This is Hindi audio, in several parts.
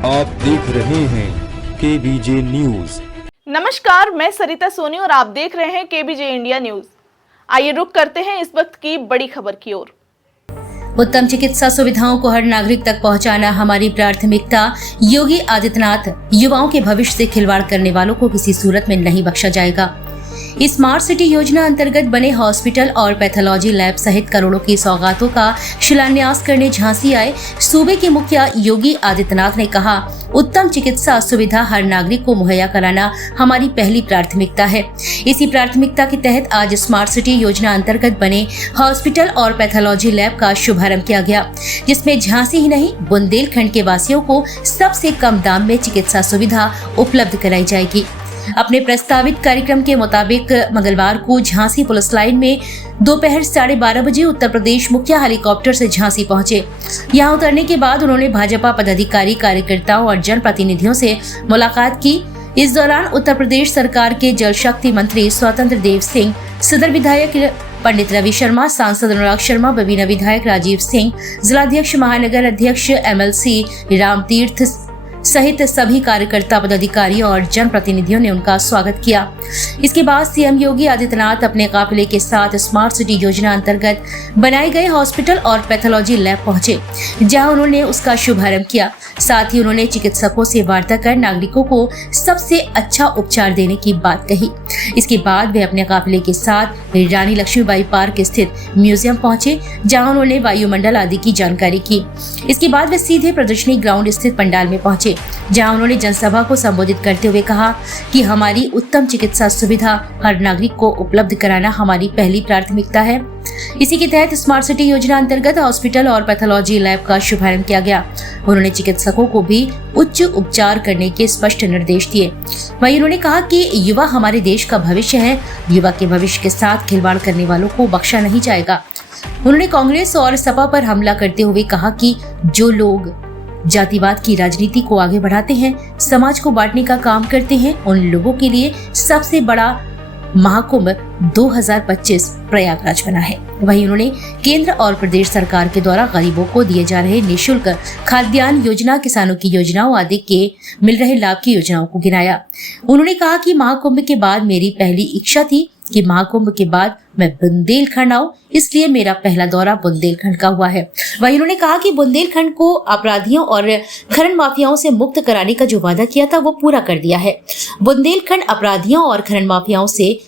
आप देख रहे हैं KBJ न्यूज। नमस्कार, मैं सरिता सोनी और आप देख रहे हैं KBJ इंडिया न्यूज। आइए रुक करते हैं इस वक्त की बड़ी खबर की ओर। उत्तम चिकित्सा सुविधाओं को हर नागरिक तक पहुंचाना हमारी प्राथमिकता। योगी आदित्यनाथ। युवाओं के भविष्य से खिलवाड़ करने वालों को किसी सूरत में नहीं बख्शा जाएगा। स्मार्ट सिटी योजना अंतर्गत बने हॉस्पिटल और पैथोलॉजी लैब सहित करोड़ों की सौगातों का शिलान्यास करने झांसी आए सूबे के मुखिया योगी आदित्यनाथ ने कहा, उत्तम चिकित्सा सुविधा हर नागरिक को मुहैया कराना हमारी पहली प्राथमिकता है। इसी प्राथमिकता के तहत आज स्मार्ट सिटी योजना अंतर्गत बने हॉस्पिटल और पैथोलॉजी लैब का शुभारंभ किया गया, जिसमें झांसी ही नहीं बुंदेलखंड के वासियों को सबसे कम दाम में चिकित्सा सुविधा उपलब्ध कराई जाएगी। अपने प्रस्तावित कार्यक्रम के मुताबिक मंगलवार को झांसी पुलिस लाइन में दोपहर 12:30 बजे उत्तर प्रदेश मुखिया हेलीकॉप्टर से झांसी पहुंचे। यहां उतरने के बाद उन्होंने भाजपा पदाधिकारी, कार्यकर्ताओं और जनप्रतिनिधियों से मुलाकात की। इस दौरान उत्तर प्रदेश सरकार के जल शक्ति मंत्री स्वतंत्र देव सिंह, सदर विधायक पंडित रवि शर्मा, सांसद अनुराग शर्मा, बबीना विधायक राजीव सिंह, जिलाध्यक्ष महानगर अध्यक्ष MLC रामतीर्थ सहित सभी कार्यकर्ता, पदाधिकारी और जनप्रतिनिधियों ने उनका स्वागत किया। इसके बाद सीएम योगी आदित्यनाथ अपने काफिले के साथ स्मार्ट सिटी योजना अंतर्गत बनाए गए हॉस्पिटल और पैथोलॉजी लैब पहुंचे, जहां उन्होंने उसका शुभारंभ किया। साथ ही उन्होंने चिकित्सकों से वार्ता कर नागरिकों को सबसे अच्छा उपचार देने की बात कही। इसके बाद वे अपने काफिले के साथ रानी लक्ष्मीबाई पार्क स्थित म्यूजियम पहुंचे, जहां उन्होंने वायुमंडल आदि की जानकारी की। इसके बाद वे सीधे प्रदर्शनी ग्राउंड स्थित पंडाल में पहुंचे, जहां उन्होंने जनसभा को संबोधित करते हुए कहा कि हमारी उत्तम चिकित्सा सुविधा हर नागरिक को उपलब्ध कराना हमारी पहली प्राथमिकता है। इसी के तहत स्मार्ट सिटी योजना अंतर्गत हॉस्पिटल और पैथोलॉजी लैब का शुभारंभ किया गया। उन्होंने चिकित्सकों को भी उच्च उपचार करने के स्पष्ट निर्देश दिए। वहीं उन्होंने कहा कि युवा हमारे देश का भविष्य है। युवा के भविष्य के साथ खिलवाड़ करने वालों को बख्शा नहीं जाएगा। उन्होंने कांग्रेस और सपा पर हमला करते हुए कहा कि जो लोग जातिवाद की राजनीति को आगे बढ़ाते हैं, समाज को बांटने का काम करते हैं, उन लोगों के लिए सबसे बड़ा महाकुंभ 2025 प्रयागराज बना है। वहीं उन्होंने केंद्र और प्रदेश सरकार के द्वारा गरीबों को दिए जा रहे निःशुल्क खाद्यान्न योजना, किसानों की योजनाओं आदि के मिल रहे लाभ की योजनाओं को गिनाया। उन्होंने कहा कि महाकुंभ के बाद मेरी पहली इच्छा थी कि महाकुंभ के बाद मैं बुंदेलखंड आऊं, इसलिए मेरा पहला दौरा बुंदेलखंड का हुआ है। वहीं उन्होंने कहा कि बुंदेलखंड को अपराधियों और खनन माफियाओं से मुक्त कराने का जो वादा किया था वो पूरा कर दिया है। बुंदेलखंड अपराधियों और खनन माफियाओं से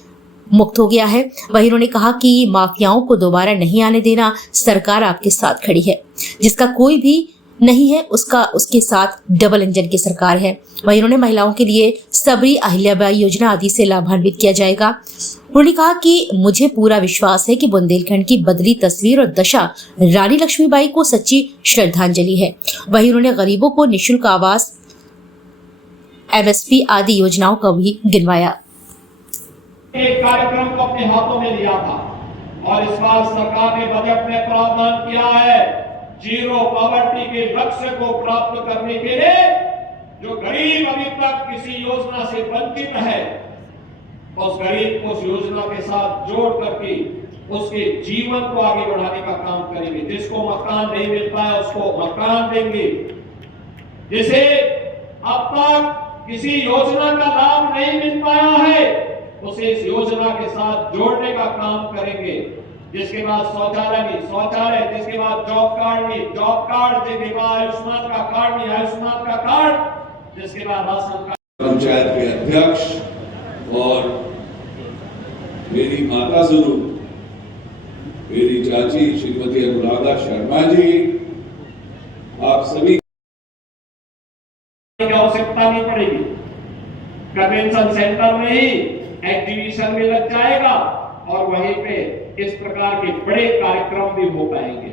मुक्त हो गया है। वहीं उन्होंने कहा कि माफियाओं को दोबारा नहीं आने देना, सरकार आपके साथ खड़ी है। जिसका कोई भी नहीं है उसके साथ डबल इंजन की सरकार है। वहीं उन्होंने महिलाओं के लिए सबरी अहिल्याबाई योजना आदि से लाभान्वित किया जाएगा। उन्होंने कहा कि मुझे पूरा विश्वास है कि बुंदेलखंड की बदली तस्वीर और दशा रानी लक्ष्मीबाई को सच्ची श्रद्धांजलि है। वहीं उन्होंने गरीबों को निःशुल्क आवास, MSP आदि योजनाओं का भी गिनवाया। एक कार्यक्रम को अपने हाथों में लिया था और इस बार सरकार ने बजट में प्रावधान किया है जीरो पॉवर्टी के लक्ष्य को प्राप्त करने के लिए जो गरीब अभी तक किसी योजना से वंचित है, उस गरीब को उस योजना के साथ जोड़ करके उसके जीवन को आगे बढ़ाने का काम करेंगे। जिसको मकान नहीं मिल पाया उसको मकान देंगे। जिसे अब तक किसी योजना का लाभ नहीं मिल पाया है उसे इस योजना के साथ जोड़ने का काम करेंगे। जिसके बाद शौचालय नहीं शौचालय, जिसके बाद जॉब कार्ड नहीं जॉब कार्ड, जिसके बाद आयुष्मान का कार्ड नहीं आयुष्मान का कार्ड, जिसके बाद राशन कार्ड। पंचायत के अध्यक्ष और मेरी माता स्वरूप मेरी चाची श्रीमती अनुराधा शर्मा जी, आप सभी की आवश्यकता नहीं पड़ेगी। कन्वेंशन सेंटर में ही एग्जीबिशन में लग जाएगा और वहीं पे इस प्रकार के बड़े कार्यक्रम भी हो पाएंगे।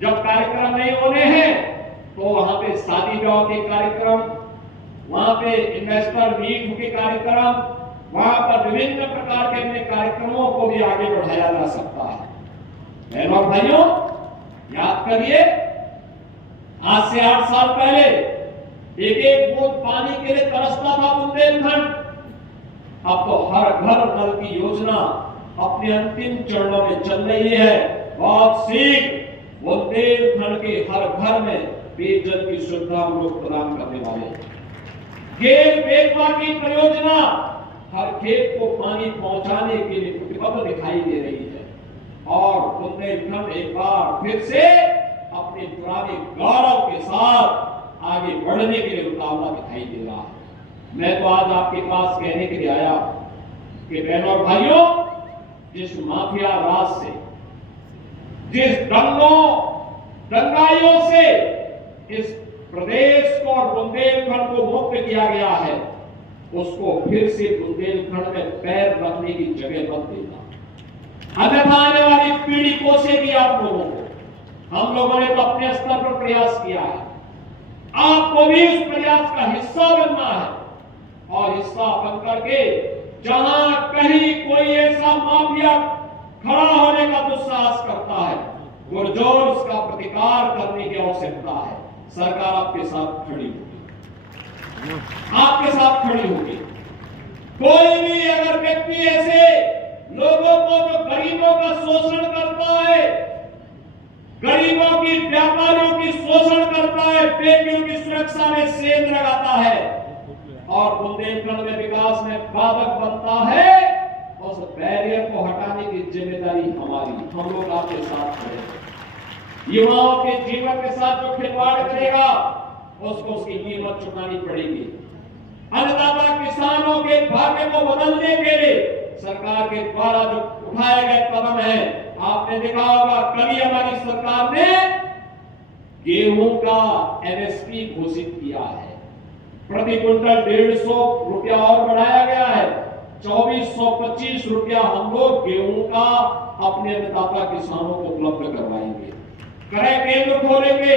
जब कार्यक्रम नहीं होने हैं तो वहां पे शादी ब्याह के कार्यक्रम, वहां पे इन्वेस्टर मीट के कार्यक्रम, वहां पर विभिन्न प्रकार के अपने कार्यक्रमों को भी आगे बढ़ाया जा सकता है। बहनों भाइयों, याद करिए आज से 8 साल पहले एक बूंद पानी के लिए तरसता था बुंदेलखंड। अब तो हर घर नल की योजना अपने अंतिम चरणों में चल रही है। बहुत शीघ्र बुंदेलखंड के हर घर में पेयजल की सुविधा हम लोग प्रदान करने वाले हैं। खेत बेतवा की परियोजना हर खेत को पानी पहुंचाने के लिए प्रतिबद्ध दिखाई दे रही है और बुंदेलखंड एक बार फिर से अपने पुराने गौरव के साथ आगे बढ़ने के लिए उतावला दिखाई दे रहा है। मैं तो आज आपके पास कहने के लिए आया कि बहनों और भाइयों, जिस माफिया राज से, जिस दंगाइयों से इस प्रदेश को और बुंदेलखंड को मुक्त किया गया है, उसको फिर से बुंदेलखंड में पैर रखने की जगह मत देना। अन्यथा आने वाली पीढ़ी कोसेगी आप लोगों को। हम लोगों ने तो अपने स्तर पर प्रयास किया है, आपको भी उस प्रयास का हिस्सा बनना है और हिस्सा बन करके जहां कहीं कोई ऐसा माफिया खड़ा होने का दुस्साहस करता है, पुरजोर उसका प्रतिकार करने की आवश्यकता है। सरकार आपके साथ खड़ी होगी, आपके साथ खड़ी होगी। कोई भी अगर व्यक्ति ऐसे लोगों को जो गरीबों का शोषण करता है, गरीबों की, व्यापारियों की शोषण करता है, बेटियों की सुरक्षा में सेंध लगाता है और बुंदेलखंड में विकास में बाधक बनता है, उस बैरियर को हटाने की जिम्मेदारी हमारी। हम लोग आपके साथ खड़े हैं। युवाओं के जीवन के साथ जो खिलवाड़ करेगा उसको उसकी कीमत चुकानी पड़ेगी। अन्नदाता किसानों के भाग्य को बदलने के लिए सरकार के द्वारा जो उठाए गए कदम है, आपने देखा होगा कल ही हमारी सरकार ने गेहूं का एमएसपी घोषित किया है। प्रति क्विंटल 150 रुपया और बढ़ाया गया है। 2425 रुपया हम लोग गेहूं का अपने अन्नदाता किसानों को उपलब्ध करवाएंगे। क्रय केंद्र खोलेंगे।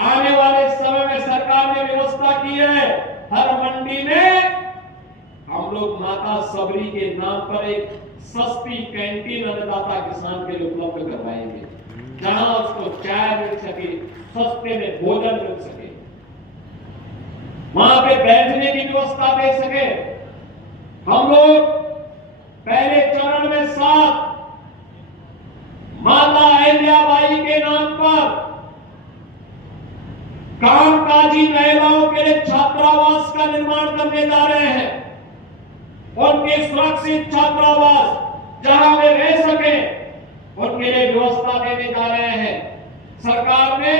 आने वाले समय में सरकार ने व्यवस्था की है, हर मंडी में हम लोग माता सबरी के नाम पर एक सस्ती कैंटीन अन्नदाता किसान के लिए उपलब्ध करवाएंगे, जहां उसको चाय मिल सके, सस्ते में भोजन मिल सके, वहां पे बैठने की व्यवस्था दे सके। हम लोग पहले चरण में 7 माता अहिल्याबाई के नाम पर कामकाजी महिलाओं के लिए छात्रावास का निर्माण करने जा रहे हैं। उनके सुरक्षित छात्रावास जहां वे रह सके, उनके लिए व्यवस्था देने जा रहे हैं। सरकार ने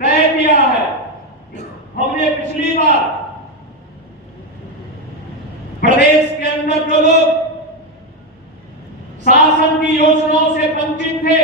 तय किया है, हमने पिछली बार प्रदेश के अंदर जो लोग शासन की योजनाओं से वंचित थे,